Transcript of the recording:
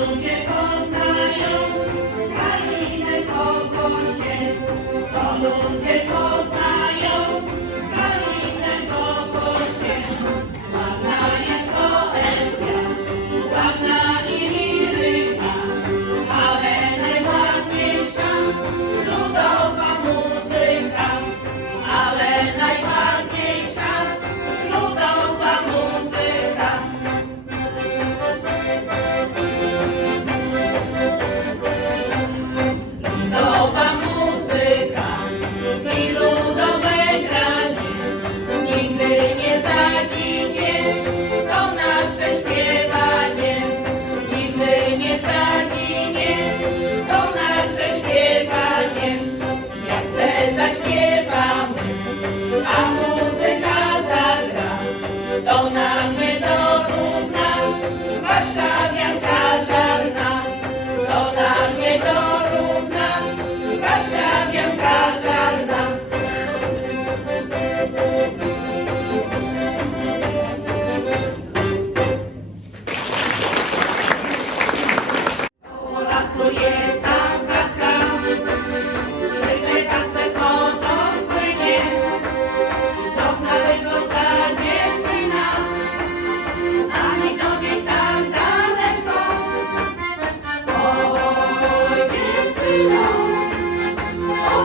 ludzie poznają krainę po kosie, to ludzie poznają.